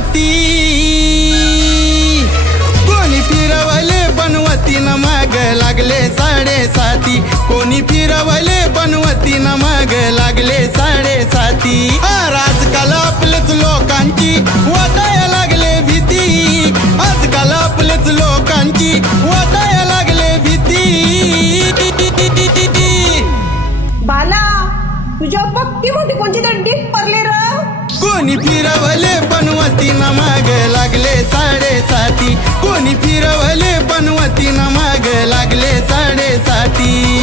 बनवती, कोणी फिरवले बनवती न माग लागले साडेसाती, कोणी फिरवले बनवती न माग लागले साडेसाती। आजकाल आपलेच लोकांची वाटाया लागले भीती, आजकाल आपलेच लोकांची वाटाया लागले भीती। बाला तुझ्या पक्की मोठी कोणची तर डीप पडले र। कोणी फिरवले बनवती न माग लागले साडेसाती, कोणी फिरवले बनवती न माग लागले साडेसाती।